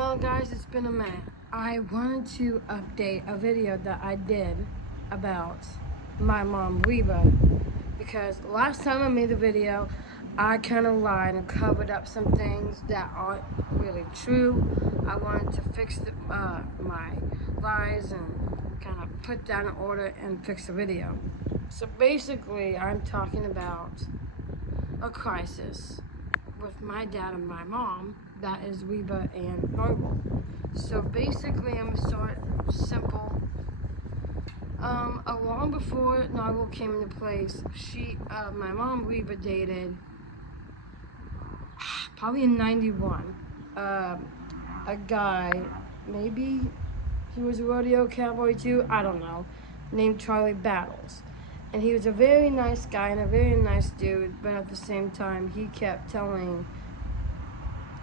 Well guys, it's been a minute. I wanted to update a video that I did about my mom Reba, because last time I made the video I kind of lied and covered up some things that aren't really true. I wanted to fix my lies and kind of put that in order and fix the video. So basically I'm talking about a crisis with my dad and my mom. That is Reba and Narvel. So basically, I'm gonna start simple. Long before Narvel came into place, my mom Reba dated probably in '91 a guy, maybe he was a rodeo cowboy too, I don't know, named Charlie Battles. And he was a very nice guy and a very nice dude, but at the same time, he kept telling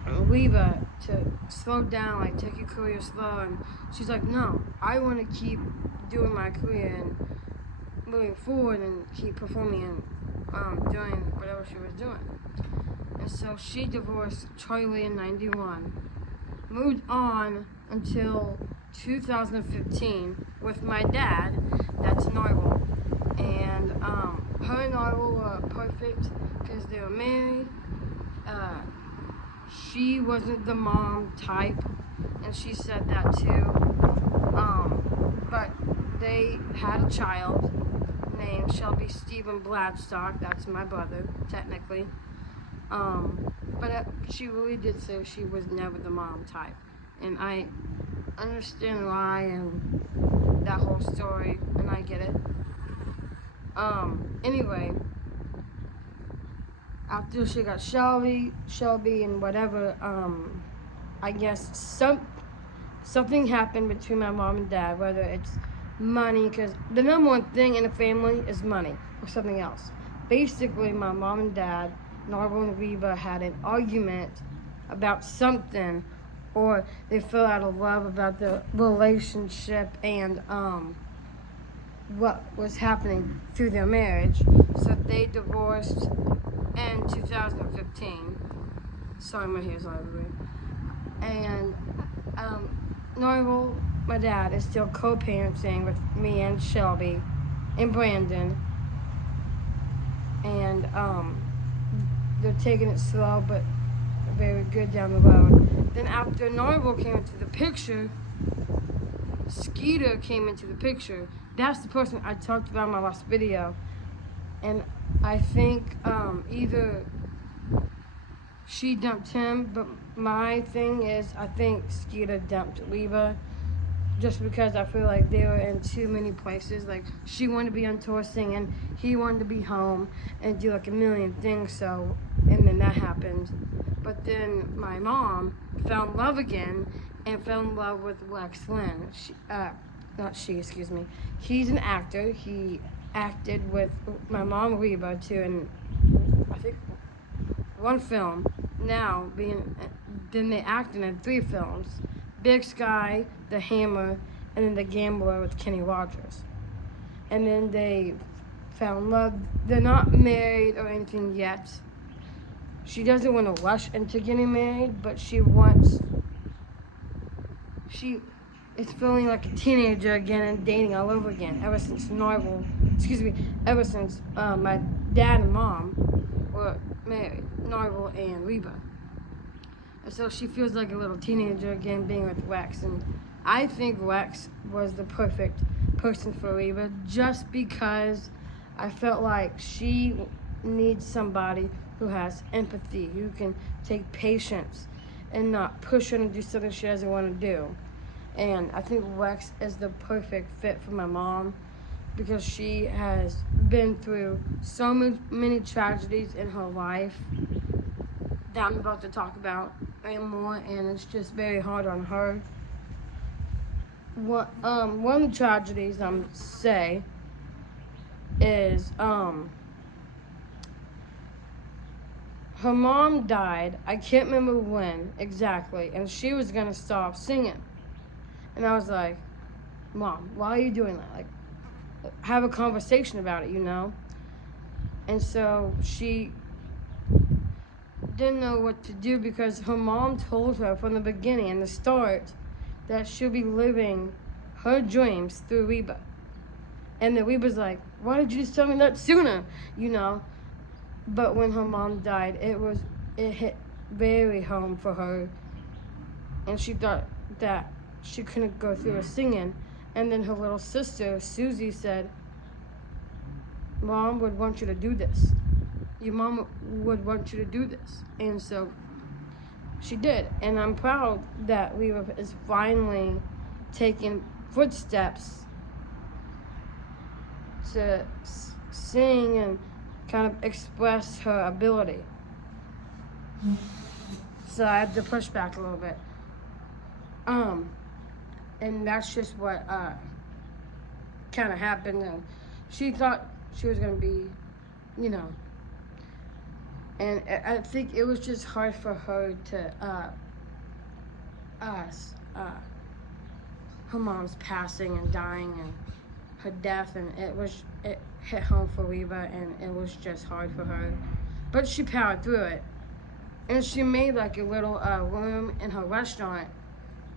Reba to slow down, like take your career slow, and she's like, no, I want to keep doing my career and moving forward and keep performing and doing whatever she was doing. And so she divorced Charlie in '91, moved on until 2015 with my dad, that's Narvel. And her and Narvel were perfect because they were married. She wasn't the mom type, and she said that too. But they had a child named Shelby Stephen Bladstock. That's my brother, technically. But she really did say she was never the mom type, and I understand why and that whole story, and I get it. Anyway. After she got Shelby and whatever, I guess something happened between my mom and dad, whether it's money, because the number one thing in a family is money or something else. Basically, my mom and dad, Narvel and Reba, had an argument about something, or they fell out of love about the relationship and what was happening through their marriage. So they divorced in 2015. Sorry, my hair's all everywhere. And Narvel, my dad, is still co-parenting with me and Shelby and Brandon. And they're taking it slow, but very good down the road. Then after Narvel came into the picture, Skeeter came into the picture. That's the person I talked about in my last video. And I think either she dumped him, but my thing is I think Skeeter dumped Reba, just because I feel like they were in too many places. Like, she wanted to be on tour singing, he wanted to be home and do like a million things, so, and then that happened. But then my mom fell in love again and fell in love with Lex Lynn. He's an actor. He acted with my mom Reba too in I think one film. Then they acted in 3 films: Big Sky, The Hammer, and then The Gambler with Kenny Rogers. And then they fell in love. They're not married or anything yet. She doesn't want to rush into getting married, but she is feeling like a teenager again and dating all over again ever since my dad and mom were married, Narvel and Reba. And so she feels like a little teenager again being with Rex. And I think Rex was the perfect person for Reba, just because I felt like she needs somebody who has empathy, who can take patience and not push her to do something she doesn't want to do. And I think Rex is the perfect fit for my mom, because she has been through so many tragedies in her life that I'm about to talk about and more, and it's just very hard on her. One of the tragedies I'm say is her mom died. I can't remember when exactly, and she was gonna stop singing. And I was like, Mom, why are you doing that? Like, have a conversation about it, you know? And so she didn't know what to do because her mom told her from the beginning, in the start, that she'll be living her dreams through Reba. And then Reba's like, why did you just tell me that sooner? You know? But when her mom died, it hit very home for her. And she thought that she couldn't go through her singing. And then her little sister, Susie, said, Mom would want you to do this. Your mom would want you to do this. And so she did. And I'm proud that Reba is finally taking footsteps to sing and kind of express her ability. So I had to push back a little bit. And that's just what kind of happened. And she thought she was going to be, you know. And I think it was just hard for her to, her mom's passing and dying and her death, and it hit home for Reba, and it was just hard for her. But she powered through it. And she made like a little room in her restaurant.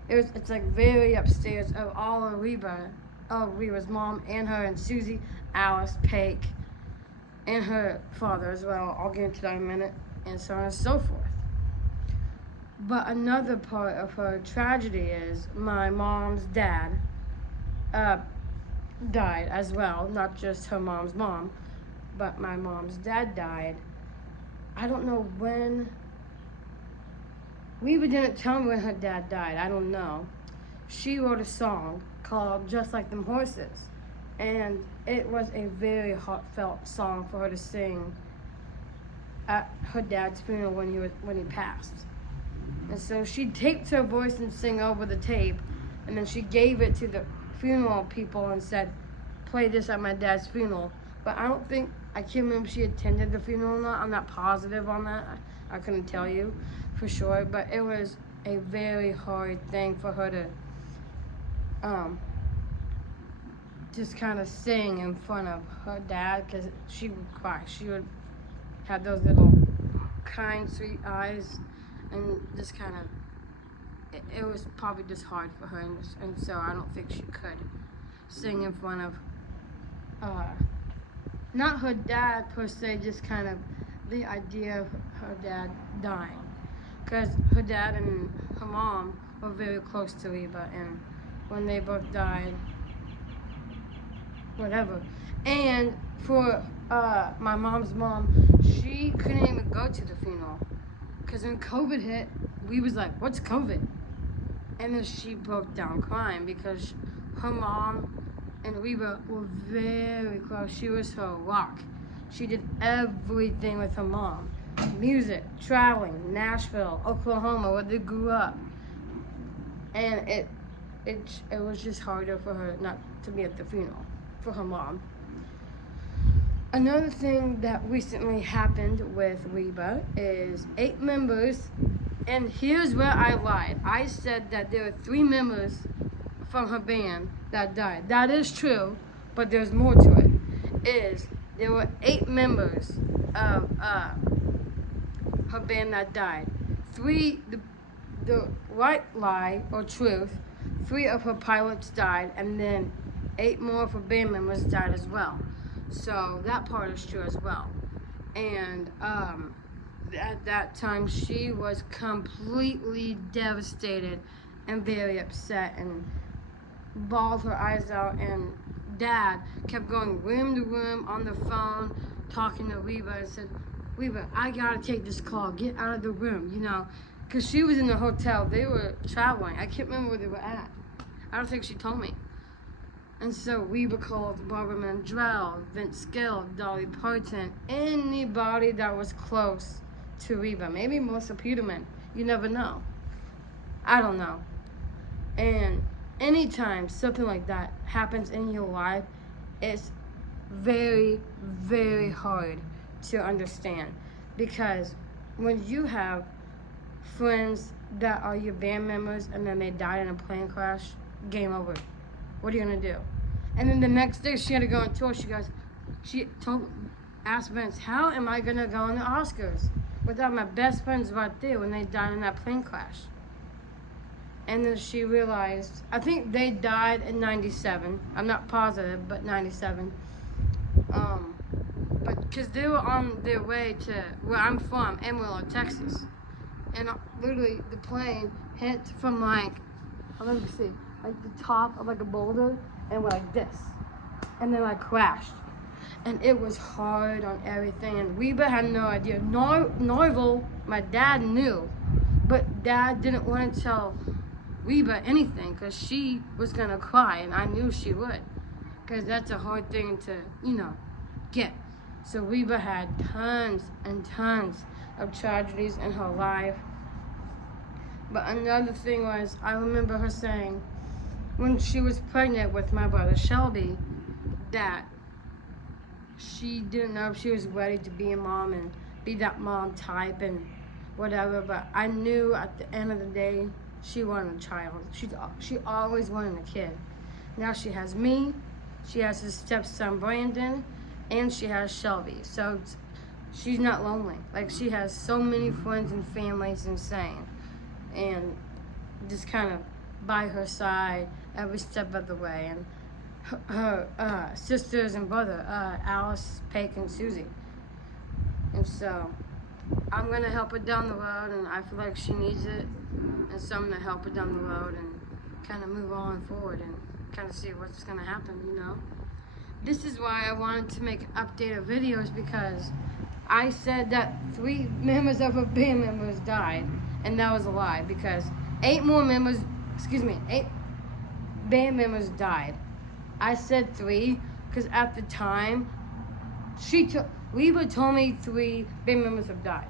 It's like very upstairs of all of Reba's mom and her and Susie, Alice, Paik, and her father as well. I'll get into that in a minute, and so on and so forth. But another part of her tragedy is my mom's dad died as well, not just her mom's mom, but my mom's dad died. I don't know when. Reba didn't tell me when her dad died. I don't know. She wrote a song called Just Like Them Horses. And it was a very heartfelt song for her to sing at her dad's funeral when he passed. And so she taped her voice and sang over the tape, and then she gave it to the funeral people and said, play this at my dad's funeral. But I can't remember if she attended the funeral or not. I'm not positive on that. I couldn't tell you for sure, but it was a very hard thing for her to just kind of sing in front of her dad, because she would cry. She would have those little kind, sweet eyes, and just kind of, it was probably just hard for her, and so I don't think she could sing in front of, not her dad per se, just kind of the idea of her dad dying. Because her dad and her mom were very close to Reba, and when they both died, whatever. And for my mom's mom, she couldn't even go to the funeral. Because when COVID hit, we was like, what's COVID? And then she broke down crying because her mom and Reba were very close. She was her rock. She did everything with her mom. Music, traveling, Nashville, Oklahoma, where they grew up. And it was just harder for her not to be at the funeral for her mom. Another thing that recently happened with Reba is 8 members, and here's where I lied. I said that there were 3 members from her band that died. That is true, but there's more to it. There were 8 members of her band that died. 3, the white lie or truth, 3 of her pilots died, and then 8 more of her band members died as well. So that part is true as well. And at that time, she was completely devastated and very upset and bawled her eyes out. And Dad kept going room to room on the phone, talking to Reba, and said, Reba, I gotta take this call. Get out of the room, you know. Because she was in the hotel. They were traveling. I can't remember where they were at. I don't think she told me. And so Reba called Barbara Mandrell, Vince Gill, Dolly Parton, anybody that was close to Reba. Maybe Melissa Peterman. You never know. I don't know. And anytime something like that happens in your life, it's very, very hard to understand. Because when you have friends that are your band members and then they died in a plane crash, game over. What are you gonna do? And then the next day she had to go on tour. She asked Vince, how am I gonna go on the Oscars? without my best friends right there when they died in that plane crash. And then she realized, I think they died in 97. I'm not positive, but 97. But because they were on their way to where I'm from, Amarillo, Texas. And literally the plane hit from like, let me see, like the top of like a boulder and went like this. And then like crashed. And it was hard on everything. And Reba had no idea. Narvel, my dad knew. But Dad didn't want to tell Reba anything because she was going to cry. And I knew she would. Because that's a hard thing to, get. So Reba had tons and tons of tragedies in her life. But another thing was, I remember her saying, when she was pregnant with my brother Shelby, that she didn't know if she was ready to be a mom and be that mom type and whatever. But I knew at the end of the day, she wanted a child. She always wanted a kid. Now she has me, she has his stepson Brandon, and she has Shelby. So she's not lonely. Like, she has so many friends and family. It's insane. And just kind of by her side every step of the way. And her sisters and brother, Alice, Paige, and Susie. And so I'm going to help her down the road, and I feel like she needs it. And so I'm going to help her down the road and kind of move on forward and kind of see what's going to happen, This is why I wanted to make updated videos, because I said that 3 members of her band members died, and that was a lie, because 8 band members died. I said 3 because at the time Reba told me 3 band members have died.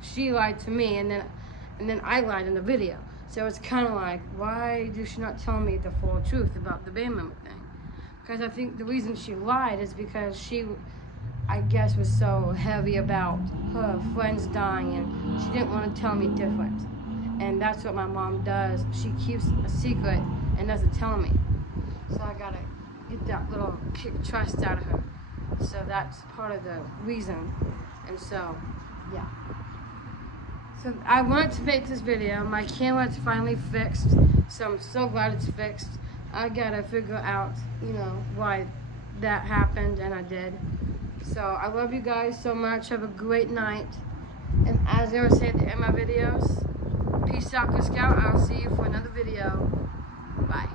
She lied to me, and then I lied in the video. So it's kind of like, why did she not tell me the full truth about the band member thing? Because I think the reason she lied is because she, I guess, was so heavy about her friends dying, and she didn't want to tell me different. And that's what my mom does. She keeps a secret and doesn't tell me. So I gotta get that little kick trust out of her. So that's part of the reason. And so, yeah. So I wanted to make this video. My camera's finally fixed, so I'm so glad it's fixed. I gotta figure out, why that happened, and I did. So I love you guys so much. Have a great night. And as I always say at the end of my videos, peace out, Girl Scout. I'll see you for another video. Bye.